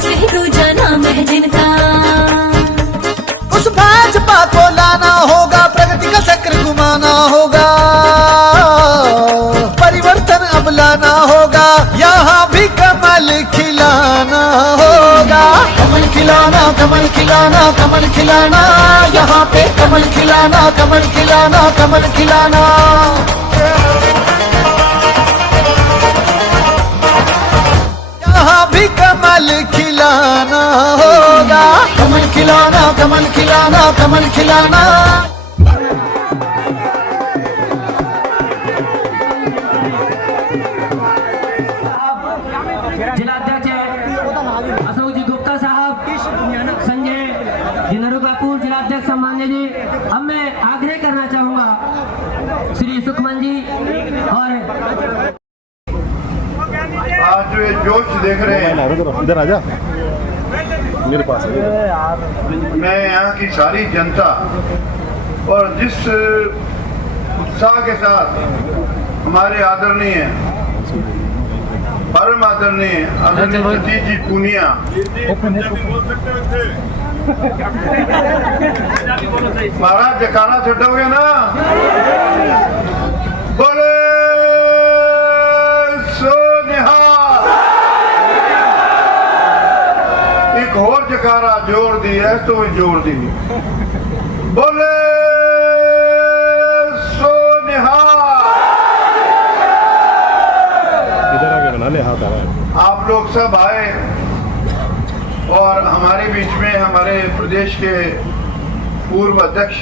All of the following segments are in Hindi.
से दूजा नाम है जिनका। उस भाजपा को लाना होगा, प्रगति का चक्र घुमाना होगा, परिवर्तन अब लाना होगा, यहाँ भी कमल खिलाना होगा। कमल खिलाना, कमल खिलाना, कमल खिलाना, यहाँ पे कमल खिलाना, कमल खिलाना, कमल खिलाना। यहाँ भी कमल खिलाना होगा। कमल खिलाना, कमल खिलाना, कमल खिलाना। जिलाध्यक्ष अशोक जी गुप्ता साहब, संजय जी नरुकापुर जिलाध्यक्ष सम्मान्य जी। अब मैं आग्रह करना चाहूंगा श्री सुखमन जी और आज जो ये जोश देख रहे हैं, इधर आजा मेरे पास। मैं यहाँ की सारी जनता और जिस उत्साह के साथ हमारे आदरणीय परम आदरणीय सतीश जी पूनिया महाराज जकारा छठोगे ना, बोले एक और जकारा जोर दी है तो जोर दी, बोले सो निहाल। इधर आके बना ले, हाथ आ रहा है। आप लोग सब आए और हमारे बीच में हमारे प्रदेश के पूर्व अध्यक्ष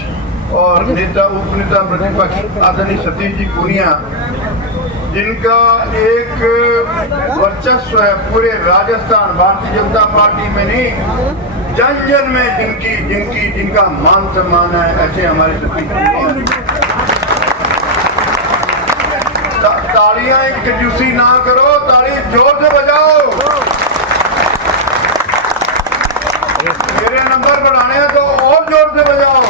और नेता उप नेता प्रतिपक्ष आदरणीय सतीश जी पूनिया, जिनका एक वर्चस्व है पूरे राजस्थान भारतीय जनता पार्टी में नहीं, जन जन में जिनका मान सम्मान है, ऐसे हमारे सतीश पूनिया। तालियां एक कंजूसी ना करो, ताली जोर से बजाओ। मेरे नंबर बढ़ाने हैं तो और जोर से बजाओ।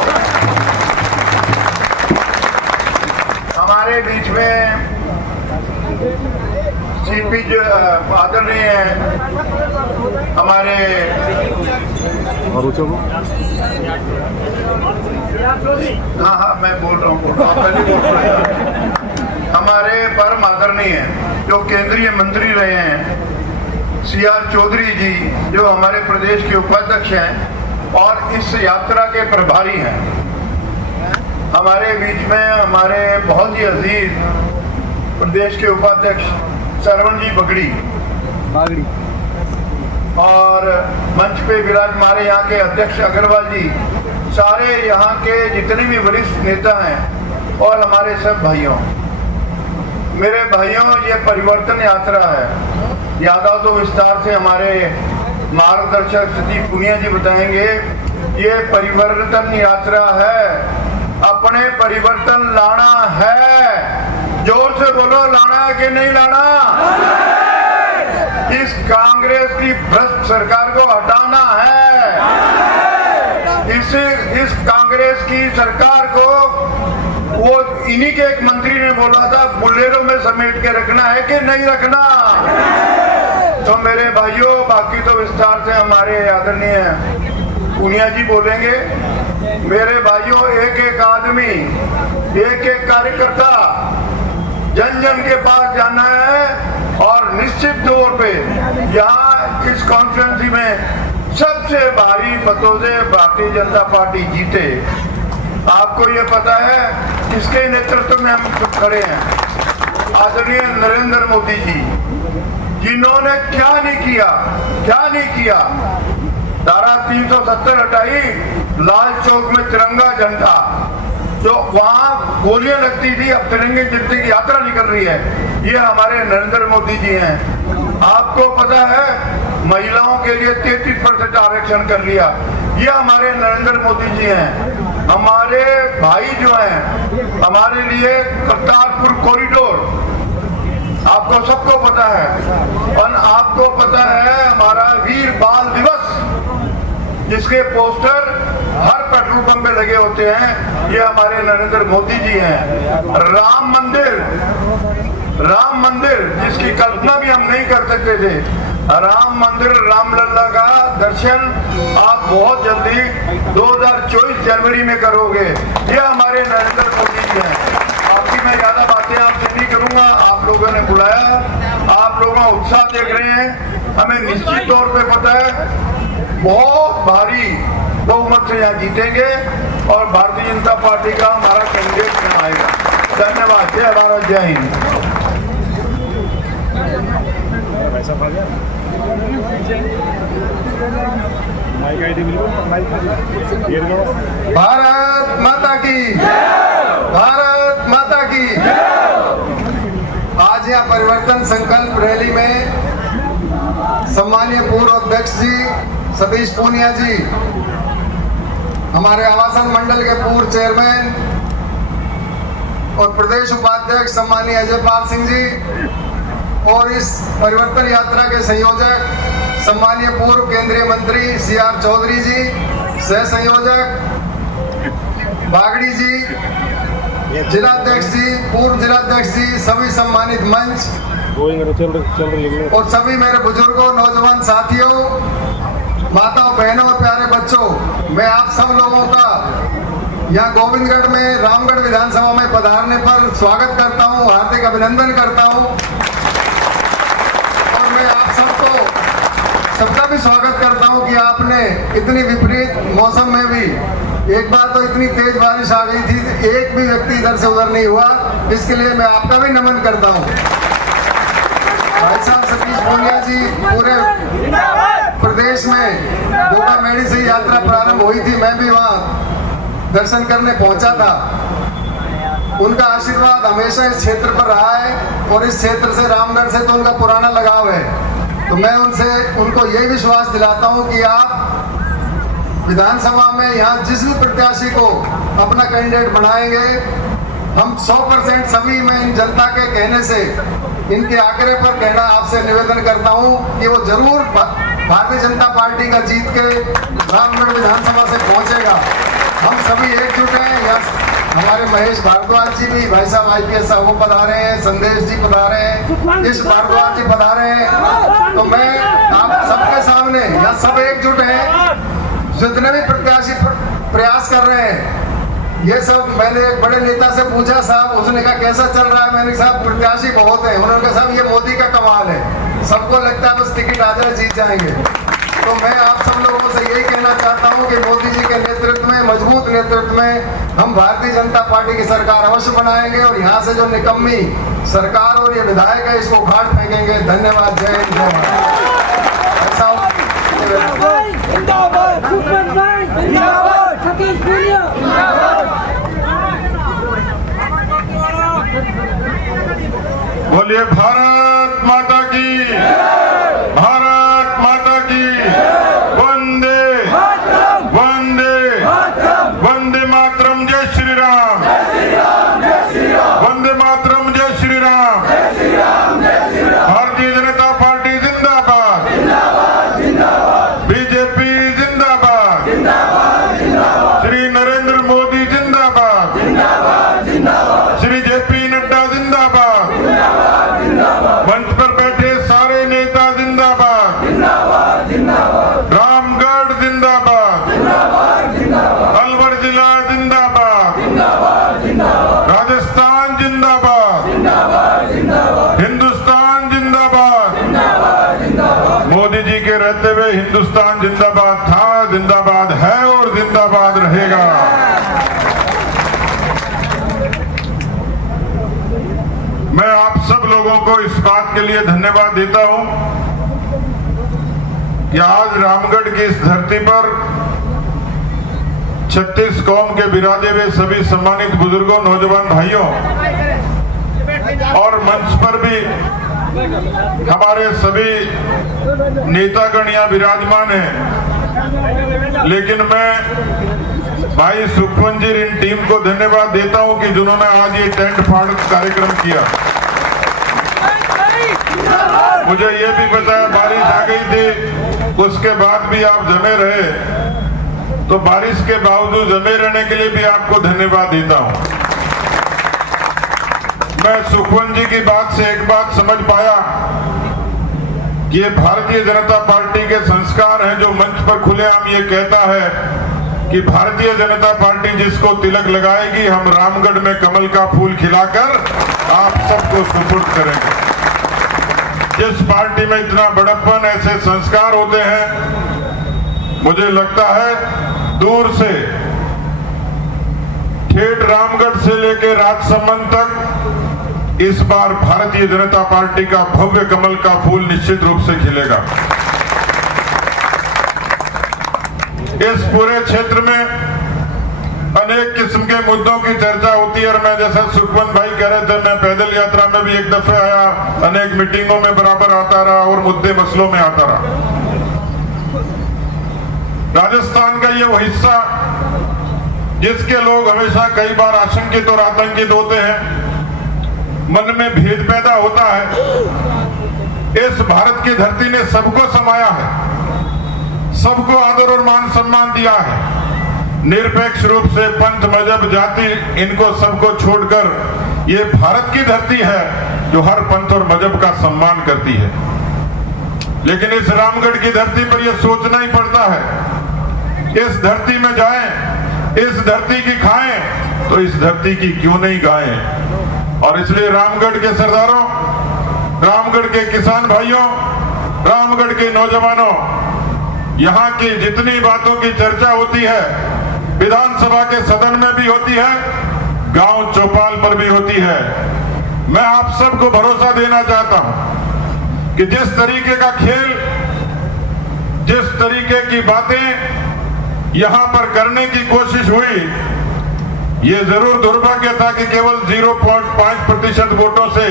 हमारे बीच में सीपी जो आदरणीय है हमारे, और हाँ मैं बोल रहा हूँ, आप पहले बोल रहे हैं। हमारे परम आदरणीय जो केंद्रीय मंत्री रहे हैं CR चौधरी जी, जो हमारे प्रदेश के उपाध्यक्ष हैं और इस यात्रा के प्रभारी हैं। हमारे बीच में हमारे बहुत ही अजीज प्रदेश के उपाध्यक्ष श्रवण जी बगड़ी और मंच पे विराज हमारे यहाँ के अध्यक्ष अग्रवाल जी, सारे यहाँ के जितने भी वरिष्ठ नेता हैं और हमारे सब भाइयों, मेरे भाइयों, ये परिवर्तन यात्रा है। ज्यादा तो विस्तार से हमारे मार्गदर्शक सतीश पूनिया जी बताएंगे। ये परिवर्तन यात्रा है, अपने परिवर्तन लाना है। जोर से बोलो, लाना है कि नहीं लाना? इस कांग्रेस की भ्रष्ट सरकार को हटाना है। इस कांग्रेस की सरकार को वो इन्हीं के एक मंत्री ने बोला था बुलेरो में समेट के रखना है कि नहीं रखना। तो मेरे भाइयों, बाकी तो विस्तार से हमारे आदरणीय पूनिया जी बोलेंगे। मेरे भाइयों, एक एक आदमी, एक एक कार्यकर्ता जन जन के पास जाना है और निश्चित तौर पे यहाँ इस कॉन्फ्रेंस में सबसे भारी मतों से भारतीय जनता पार्टी जीते। आपको ये पता है किसके नेतृत्व में हम खड़े हैं? आदरणीय नरेंद्र मोदी जी, जिन्होंने क्या नहीं किया। धारा 370 हटाई, लाल चौक में तिरंगा झंडा, जो वहां गोलियां लगती थी, अब तिरंगे झंडे की यात्रा निकल रही है। ये हमारे नरेंद्र मोदी जी हैं। आपको पता है महिलाओं के लिए 33% आरक्षण कर लिया, ये हमारे नरेंद्र मोदी जी हैं। हमारे भाई जो हैं, हमारे लिए करतारपुर कॉरिडोर, आपको सबको पता है। और आपको पता है हमारा वीर बाल दिवस, जिसके पोस्टर हर पेट्रोल पंप पे लगे होते हैं, ये हमारे नरेंद्र मोदी जी हैं। राम मंदिर जिसकी कल्पना भी हम नहीं कर सकते थे, राम मंदिर रामलला का दर्शन आप बहुत जल्दी 2024 जनवरी में करोगे। ये हमारे नरेंद्र मोदी जी हैं। बाकी मैं ज्यादा बातें आपसे नहीं करूंगा। आप लोगों ने बुलाया, आप लोगों का उत्साह देख रहे हैं। हमें निश्चित तौर पे पता है बहुत भारी बहुमत से यहाँ जीतेंगे और भारतीय जनता पार्टी का हमारा कैंडिडेट यहाँ आएगा। धन्यवाद। जय भारत, जय हिंद। पैसा खा गया माइक आईडी बिल्कुल माइक ये लो। भारत माता की, भारत माता की। आज यहाँ परिवर्तन संकल्प रैली में सम्मानीय पूर्व अध्यक्ष जी सतीश पूनिया जी, हमारे आवासन मंडल के पूर्व चेयरमैन और प्रदेश उपाध्यक्ष सम्मानीय अजय पाल सिंह जी और इस परिवर्तन यात्रा के संयोजक सम्मानीय पूर्व केंद्रीय मंत्री CR चौधरी जी, सह संयोजक बागड़ी जी, जिलाध्यक्ष जी, पूर्व जिलाध्यक्ष जी, सभी सम्मानित मंच चल रही और सभी मेरे बुजुर्गों, नौजवान साथियों, माताओं, बहनों और प्यारे बच्चों, मैं आप सब लोगों का यहाँ गोविंदगढ़ में रामगढ़ विधानसभा में पधारने पर स्वागत करता हूँ, हार्दिक अभिनंदन करता हूँ। और मैं आप सबका भी स्वागत करता हूँ कि आपने इतनी विपरीत मौसम में भी, एक बार तो इतनी तेज बारिश आ गई थी, एक भी व्यक्ति इधर से उधर नहीं हुआ। इसके लिए मैं आपका भी नमन करता हूँ। भाई साहब सतीश पूनिया जी, पूरे प्रदेश में गोगा मेड़ी से यात्रा प्रारंभ हुई थी, मैं भी वहाँ दर्शन करने पहुंचा था। उनका आशीर्वाद हमेशा इस क्षेत्र पर रहा है और इस क्षेत्र से, रामगढ़ से तो उनका पुराना लगाव है। तो मैं उनको यही विश्वास दिलाता हूं कि आप विधानसभा में यहाँ जिस भी प्रत्याशी को अपना कैंडिडेट बनाएंगे, हम 100% सभी, मैं इन जनता के कहने से, इनके आग्रह पर कहना आपसे निवेदन करता हूं कि वो जरूर भारतीय जनता पार्टी का जीत के रामगढ़ विधानसभा से पहुंचेगा। हम सभी एकजुट हैं। यहाँ हमारे महेश भारद्वाज जी भी, भाई साहब IPS साहब वो पधारे हैं, संदेश जी पधारे हैं, इस भारद्वाज जी पधारे हैं। तो मैं आप सबके सामने, यहाँ सब एकजुट हैं। जितने भी प्रत्याशी प्रयास कर रहे हैं, ये सब, मैंने एक बड़े नेता से पूछा, साहब उसने कहा कैसा चल रहा है? मैंने कहा साहब प्रत्याशी बहुत है। उन्होंने कहा साहब ये मोदी का कमाल है, सबको लगता है बस टिकट आ जाए जीत जाएंगे। तो मैं आप सब लोगों से यही कहना चाहता हूं कि मोदी जी के नेतृत्व में, मजबूत नेतृत्व में हम भारतीय जनता पार्टी की सरकार अवश्य बनाएंगे और यहाँ से जो निकम्मी सरकार और ये विधायक है इसको उखाड़ फेंकेंगे। धन्यवाद। जय हिंद, जय भारत। बोलिए भारत माता की, भारत माता की। वंदे वंदे वंदे मातरम। जय श्री राम, वंदे मातरम। जय श्री राम। भारतीय जनता पार्टी जिंदाबाद, बीजेपी जिंदाबाद, श्री नरेंद्र मोदी जिंदाबाद, श्री JP नड्डा जिंदाबाद, मंच पर बैठे सारे नेता जिंदाबाद, रामगढ़ जिंदाबाद, अलवर जिला जिंदाबाद, राजस्थान जिंदाबाद, हिंदुस्तान जिंदाबाद। मोदी जी के रहते हुए हिंदुस्तान जिंदाबाद था, जिंदाबाद है और जिंदाबाद रहेगा। मैं आप सब लोगों को इस बात के लिए धन्यवाद देता हूं कि आज रामगढ़ की इस धरती पर 36 कौम के बिराजे हुए सभी सम्मानित बुजुर्गों, नौजवान भाइयों और मंच पर भी हमारे सभी नेतागण यहाँ विराजमान हैं। लेकिन मैं भाई सुखवंत जी, इन टीम को धन्यवाद देता हूं कि जिन्होंने आज ये टेंट फाड़ कार्यक्रम किया। मुझे ये भी पता है बारिश आ गई थी, उसके बाद भी आप जमे रहे, तो बारिश के बावजूद जमे रहने के लिए भी आपको धन्यवाद देता हूं। मैं सुखवंत जी की बात से एक बात समझ पाया ये भारतीय जनता पार्टी के संस्कार हैं जो मंच पर खुलेआम ये कहता है कि भारतीय जनता पार्टी जिसको तिलक लगाएगी हम रामगढ़ में कमल का फूल खिलाकर आप सबको सुपुर्द करेंगे। जिस पार्टी में इतना बड़प्पन, ऐसे संस्कार होते हैं, मुझे लगता है दूर से ठेठ रामगढ़ से लेकर राजसमंद तक इस बार भारतीय जनता पार्टी का भव्य कमल का फूल निश्चित रूप से खिलेगा। इस पूरे क्षेत्र में अनेक किस्म के मुद्दों की चर्चा होती है और मैं जैसा सुखवंत भाई कह रहे थे, मैं पैदल यात्रा में भी एक दफे आया, अनेक मीटिंगों में बराबर आता रहा और मुद्दे मसलों में आता रहा। राजस्थान का ये वो हिस्सा जिसके लोग हमेशा कई बार आशंकित और आतंकित होते हैं, मन में भेद पैदा होता है। इस भारत की धरती ने सबको समाया है, सबको आदर और मान सम्मान दिया है। निरपेक्ष रूप से पंथ, मजहब, जाति, इनको सबको छोड़कर ये भारत की धरती है जो हर पंथ और मजहब का सम्मान करती है। लेकिन इस रामगढ़ की धरती पर यह सोचना ही पड़ता है, इस धरती में जाएं, इस धरती की खाएं तो इस धरती की क्यों नहीं गाएं। और इसलिए रामगढ़ के सरदारों, रामगढ़ के किसान भाइयों, रामगढ़ के नौजवानों, यहाँ की जितनी बातों की चर्चा होती है, विधानसभा के सदन में भी होती है, गांव चौपाल पर भी होती है, मैं आप सबको भरोसा देना चाहता हूं कि जिस तरीके का खेल, जिस तरीके की बातें यहां पर करने की कोशिश हुई, ये जरूर दुर्भाग्य था कि केवल 0.5% वोटों से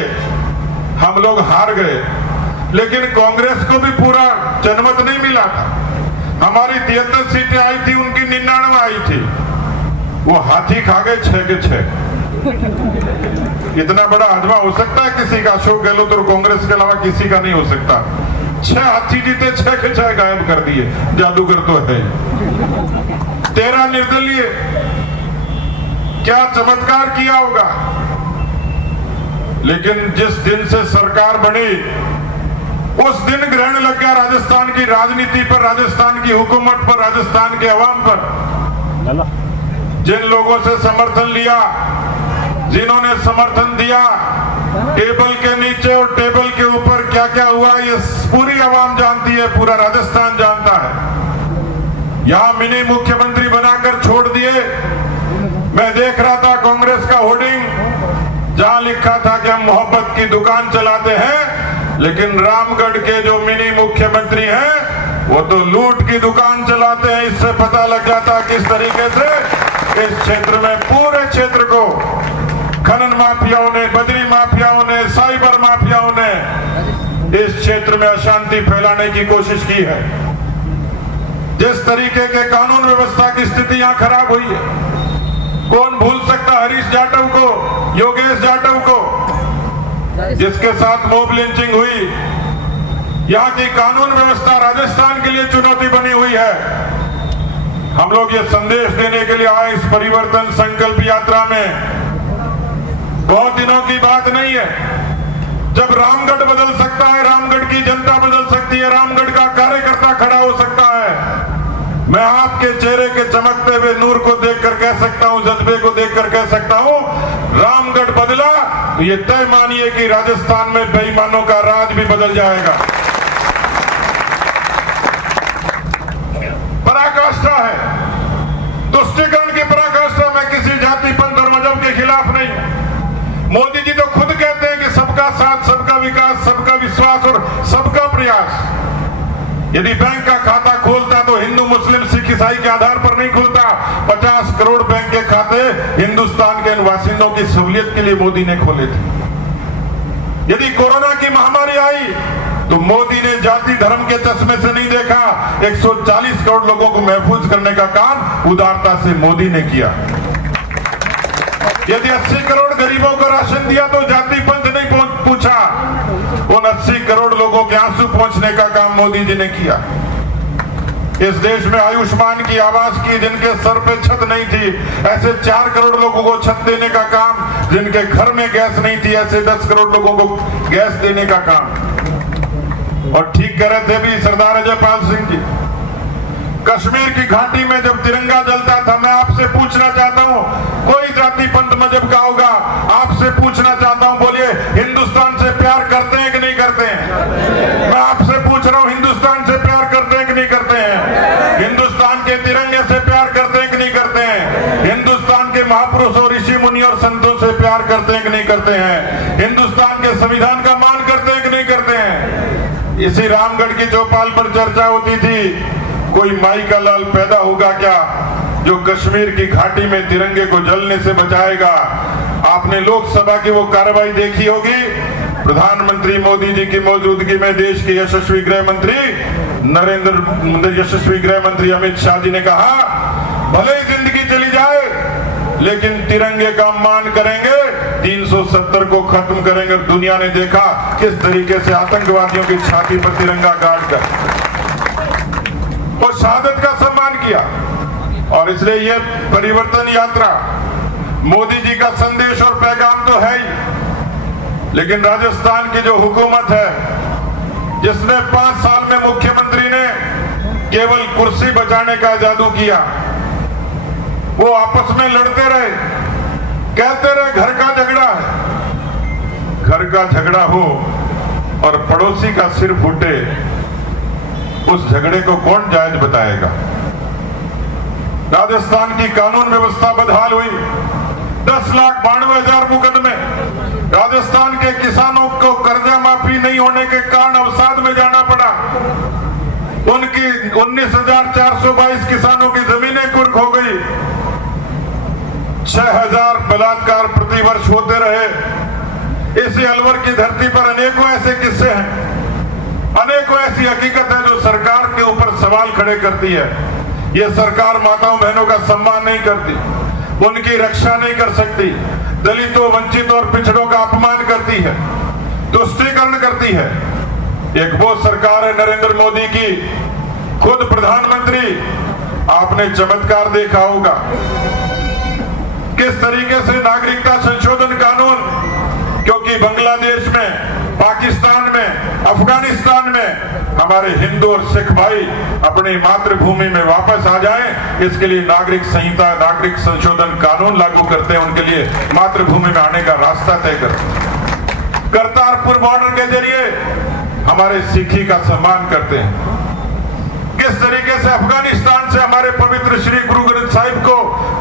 हम लोग हार गए। लेकिन कांग्रेस को भी पूरा जनमत नहीं मिला था। हमारी 73 सीटें आई थी, उनकी 99 आई थी। वो हाथी खा गए 6 के 6। इतना बड़ा हजमा हो सकता है किसी का? अशोक गहलोत और कांग्रेस के अलावा किसी का नहीं हो सकता। 6 हाथी जीते, 6 के 6 गायब कर दिए। जादूगर तो है। 13 निर्दलीय, क्या चमत्कार किया होगा। लेकिन जिस दिन से सरकार बनी उस दिन ग्रहण लग गया राजस्थान की राजनीति पर, राजस्थान की हुकूमत पर, राजस्थान के अवाम पर। जिन लोगों से समर्थन लिया, जिन्होंने समर्थन दिया, टेबल के नीचे और टेबल के ऊपर क्या क्या हुआ ये पूरी अवाम जानती है, पूरा राजस्थान जानता है। यहां मिनी मुख्यमंत्री बनाकर छोड़ दिए। मैं देख रहा था कांग्रेस का होर्डिंग, जहां लिखा था कि हम मोहब्बत की दुकान चलाते हैं, लेकिन रामगढ़ के जो मिनी मुख्यमंत्री हैं वो तो लूट की दुकान चलाते हैं। इससे पता लग जाता किस तरीके से इस क्षेत्र में, पूरे क्षेत्र को खनन माफियाओं ने, बजरी माफियाओं ने, साइबर माफियाओं ने इस क्षेत्र में अशांति फैलाने की कोशिश की है। जिस तरीके के कानून व्यवस्था की स्थिति यहां खराब हुई है, कौन भूल सकता हरीश जाटव को, योगेश जाटव को, जिसके साथ मॉब लिंचिंग हुई। यहाँ की कानून व्यवस्था राजस्थान के लिए चुनौती बनी हुई है। हम लोग ये संदेश देने के लिए आए इस परिवर्तन संकल्प यात्रा में। बहुत दिनों की बात नहीं है, जब रामगढ़ बदल सकता है, रामगढ़ की जनता बदल सकती है, रामगढ़ का कार्यकर्ता खड़ा हो सकता है। मैं आपके चेहरे के चमकते हुए नूर को देखकर कह सकता हूं, जज्बे को देखकर कह सकता हूं, रामगढ़ बदला तो ये तय मानिए कि राजस्थान में बेईमानों का राज भी बदल जाएगा। पराकाष्ठा है, तुष्टीकरण की पराकाष्ठा। मैं किसी जाति, पंथ और मजहब के खिलाफ नहीं। मोदी जी तो खुद कहते हैं कि सबका साथ, सबका विकास, सबका विश्वास और सबका प्रयास। यदि बैंक का खाता खोलता तो हिंदू, मुस्लिम, सिख, ईसाई के आधार पर नहीं खुलता। 50 करोड़ बैंक के खाते हिंदुस्तान के वासिंदों की सहूलियत के लिए मोदी ने खोले थे। यदि कोरोना की महामारी आई तो मोदी ने जाति धर्म के चश्मे से नहीं देखा। 140 करोड़ लोगों को महफूज करने का काम उदारता से मोदी ने किया। यदि 80 करोड़ गरीबों को राशन दिया तो जाति पंथ नहीं पूछा। उन 80 करोड़ लोगों के आंसू पहुंचने का काम मोदी जी ने किया। इस देश में आयुष्मान की, आवास की, जिनके सर पे छत नहीं थी, ऐसे 4 करोड़ लोगों को छत देने का काम। जिनके घर में गैस नहीं थी, ऐसे 10 करोड़ लोगों को गैस देने का काम। और ठीक कर रहे थे भी सरदार अजयपाल सिंह जी। कश्मीर की घाटी में जब तिरंगा जलता था, मैं आपसे पूछना चाहता हूं, कोई जाति पंथ मजहब का होगा, आपसे पूछना चाहता हूं, बोलिए हिंदुस्तान से प्यार करते हैं कि नहीं करते हैं? मैं आपसे पूछ रहा हूं, हिंदुस्तान से प्यार करते हैं कि नहीं करते हैं? हिंदुस्तान के तिरंगे से प्यार करते हैं कि नहीं करते हैं? हिंदुस्तान के महापुरुषों, ऋषि मुनि और संतों से प्यार करते हैं कि नहीं करते हैं? हिंदुस्तान के संविधान का मान करते हैं कि नहीं करते हैं? इसी रामगढ़ की चौपाल पर चर्चा होती थी, कोई माई का लाल पैदा होगा क्या जो कश्मीर की घाटी में तिरंगे को जलने से बचाएगा। आपने लोकसभा की वो कार्रवाई देखी होगी, प्रधानमंत्री मोदी जी की मौजूदगी में देश के यशस्वी गृह मंत्री अमित शाह जी ने कहा, भले ही जिंदगी चली जाए लेकिन तिरंगे का सम्मान करेंगे, 370 को खत्म करेंगे। दुनिया ने देखा किस तरीके से आतंकवादियों की छाती पर तिरंगा गाड़ कर और शहादत का सम्मान किया। और इसलिए ये परिवर्तन यात्रा मोदी जी का संदेश और पैगाम तो है ही, लेकिन राजस्थान की जो हुकूमत है, जिसने 5 साल में मुख्यमंत्री ने केवल कुर्सी बचाने का जादू किया, वो आपस में लड़ते रहे, कहते रहे घर का झगड़ा है। घर का झगड़ा हो और पड़ोसी का सिर फूटे, उस झगड़े को कौन जायज बताएगा? राजस्थान की कानून व्यवस्था बदहाल हुई, 10,92,000 मुकदमे। राजस्थान के किसानों को कर्जा माफी नहीं होने के कारण अवसाद में जाना पड़ा। उनकी 19,422 किसानों की जमीनें कुर्क हो गई। 6,000 बलात्कार प्रतिवर्ष होते रहे। इसी अलवर की धरती पर अनेकों ऐसे किस्से हैं, अनेकों ऐसी हकीकत है जो सरकार के ऊपर सवाल खड़े करती है। ये सरकार माताओं बहनों का सम्मान नहीं करती, उनकी रक्षा नहीं कर सकती, दलितों, वंचितों और पिछड़ों का अपमान करती है, तुष्टीकरण करती है। एक वो सरकार है नरेंद्र मोदी की, खुद प्रधानमंत्री। आपने चमत्कार देखा होगा किस तरीके से नागरिकता संशोधन कानून, क्योंकि बांग्लादेश में, पाकिस्तान में, अफगानिस्तान में हमारे हिंदू और सिख भाई अपनी मातृभूमि में वापस आ जाएं, इसके लिए नागरिक संहिता, नागरिक संशोधन कानून लागू करते हैं, उनके लिए मातृभूमि में आने का रास्ता तय करते। करतारपुर बॉर्डर के जरिए हमारे सिखी का सम्मान करते हैं। किस तरीके से अफगानिस्तान से हमारे पवित्र श्री गुरु ग्रंथ साहिब को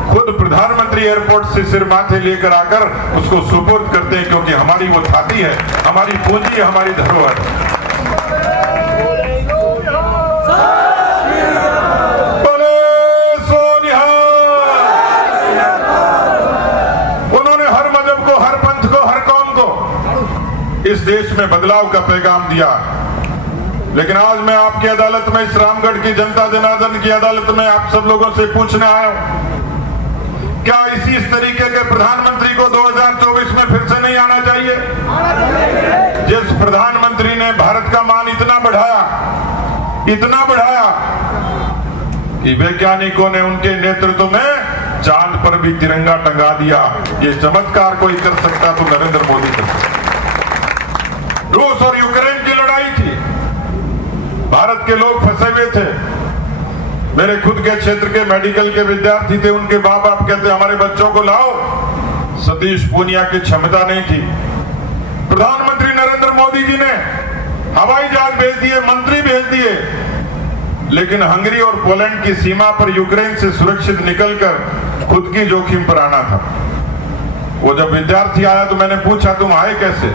खुद प्रधानमंत्री एयरपोर्ट से सिर माथे लेकर आकर उसको सुपुर्द करते हैं, क्योंकि हमारी वो थाती है, हमारी पूंजी है, हमारी धरोहर। उन्होंने हर मजहब को, हर पंथ को, हर कौम को इस देश में बदलाव का पैगाम दिया। लेकिन आज मैं आपकी अदालत में, इस रामगढ़ की जनता जनार्दन की अदालत में आप सब लोगों से पूछने आया हूं, क्या इस तरीके के प्रधानमंत्री को 2024 में फिर से नहीं आना चाहिए? जिस प्रधानमंत्री ने भारत का मान इतना बढ़ाया कि वैज्ञानिकों ने उनके नेतृत्व में चांद पर भी तिरंगा टंगा दिया। ये चमत्कार कोई कर सकता तो नरेंद्र मोदी कर सकता। रूस और यूक्रेन की लड़ाई थी, भारत के लोग फंसे हुए थे। मेरे खुद के क्षेत्र के मेडिकल के विद्यार्थी थे, उनके माँ बाप कहते हमारे बच्चों को लाओ। सतीश पूनिया की क्षमता नहीं थी। प्रधानमंत्री नरेंद्र मोदी जी ने हवाई जहाज भेज दिए, मंत्री भेज दिए, लेकिन हंगरी और पोलैंड की सीमा पर यूक्रेन से सुरक्षित निकलकर खुद की जोखिम पर आना था। वो जब विद्यार्थी आया तो मैंने पूछा तुम आए कैसे?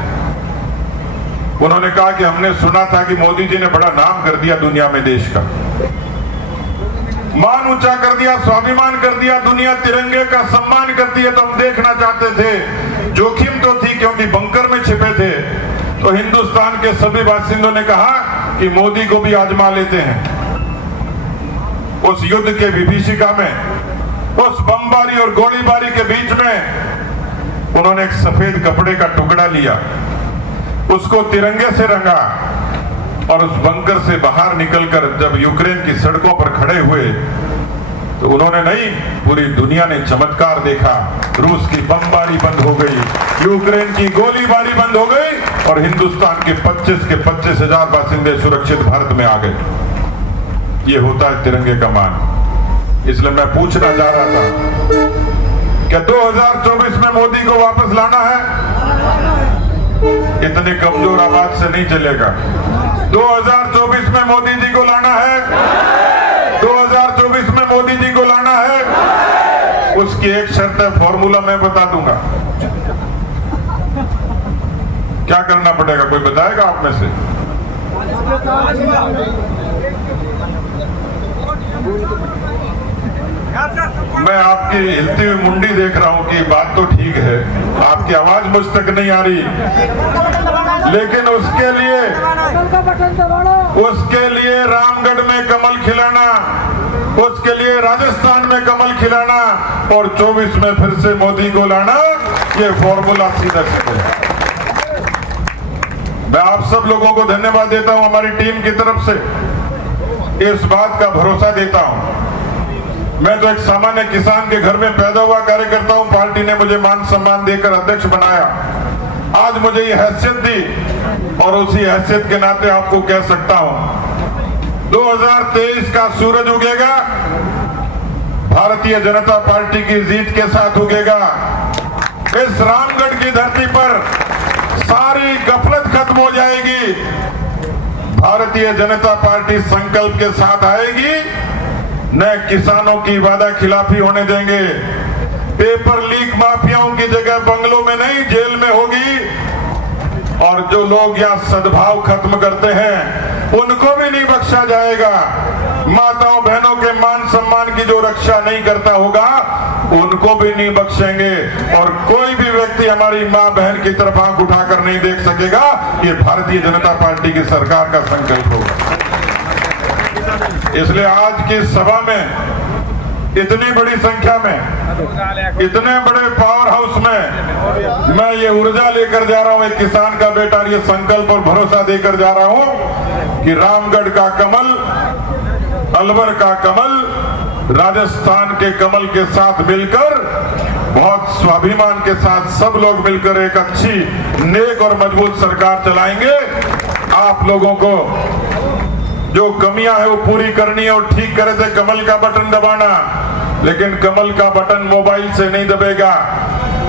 उन्होंने कहा कि हमने सुना था कि मोदी जी ने बड़ा नाम कर दिया दुनिया में, देश का मान ऊंचा कर दिया, स्वाभिमान कर दिया, दुनिया तिरंगे का सम्मान करती है, तो हम देखना चाहते थे। जोखिम तो थी क्योंकि बंकर में छिपे थे, तो हिंदुस्तान के सभी बासिंदों ने कहा कि मोदी को भी आजमा लेते हैं। उस युद्ध के विभीषिका में, उस बमबारी और गोलीबारी के बीच में उन्होंने एक सफेद कपड़े का टुकड़ा लिया, उसको तिरंगे से रंगा और उस बंकर से बाहर निकलकर जब यूक्रेन की सड़कों पर खड़े हुए तो उन्होंने नहीं, पूरी दुनिया ने चमत्कार देखा। रूस की बमबारी बंद हो गई, यूक्रेन की गोलीबारी बंद हो गई और हिंदुस्तान के 25,000 बासिंदे सुरक्षित भारत में आ गए। ये होता है तिरंगे का मान। इसलिए मैं पूछना चाह रहा था, क्या 2024 में मोदी को वापस लाना है? इतने कमजोर आवाज से नहीं चलेगा। 2024 में मोदी जी को लाना है, 2024 में मोदी जी को लाना है। उसकी एक शर्त है, फॉर्मूला मैं बता दूंगा। क्या करना पड़ेगा, कोई बताएगा आप में से? मैं आपकी हिलती हुई मुंडी देख रहा हूं कि बात तो ठीक है, आपकी आवाज मुझ तक नहीं आ रही, लेकिन उसके लिए रामगढ़ में कमल खिलाना, उसके लिए राजस्थान में कमल खिलाना और 24 में फिर से मोदी को लाना, ये फॉर्मूला सीधा सीधा है। मैं आप सब लोगों को धन्यवाद देता हूं, हमारी टीम की तरफ से इस बात का भरोसा देता हूं। मैं तो एक सामान्य किसान के घर में पैदा हुआ कार्यकर्ता हूं, पार्टी ने मुझे मान सम्मान देकर अध्यक्ष बनाया, आज मुझे ये हैसियत दी और उसी हैसियत के नाते आपको कह सकता हूं 2023 का सूरज उगेगा, भारतीय जनता पार्टी की जीत के साथ उगेगा। इस रामगढ़ की धरती पर सारी गफलत खत्म हो जाएगी, भारतीय जनता पार्टी संकल्प के साथ आएगी, न किसानों की वादा खिलाफी होने देंगे, पेपर लीक माफियाओं की जगह बंगलों में नहीं जेल में होगी, और जो लोग यहाँ सद्भाव खत्म करते हैं उनको भी नहीं बख्शा जाएगा। माताओं बहनों के मान सम्मान की जो रक्षा नहीं करता होगा उनको भी नहीं बख्शेंगे, और कोई भी व्यक्ति हमारी माँ बहन की तरफ आंख उठाकर नहीं देख सकेगा। ये भारतीय जनता पार्टी की सरकार का संकल्प होगा। इसलिए आज की सभा में इतनी बड़ी संख्या में, इतने बड़े पावर हाउस में मैं ये ऊर्जा लेकर जा रहा हूं, एक किसान का बेटा, ये संकल्प और भरोसा देकर जा रहा हूं कि रामगढ़ का कमल, अलवर का कमल, राजस्थान के कमल के साथ मिलकर, बहुत स्वाभिमान के साथ सब लोग मिलकर एक अच्छी, नेक और मजबूत सरकार चलाएंगे। आप लोगों को जो कमियां है वो पूरी करनी है, और ठीक करे थे कमल का बटन दबाना, लेकिन कमल का बटन मोबाइल से नहीं दबेगा,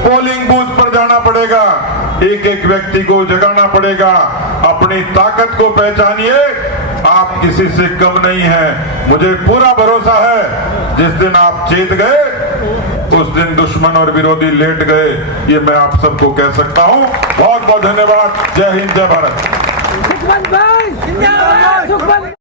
पोलिंग बूथ पर जाना पड़ेगा, एक एक व्यक्ति को जगाना पड़ेगा। अपनी ताकत को पहचानिए, आप किसी से कम नहीं है। मुझे पूरा भरोसा है जिस दिन आप जीत गए उस दिन दुश्मन और विरोधी लेट गए, ये मैं आप सबको कह सकता हूं। बहुत बहुत धन्यवाद। जय हिंद, जय भारत।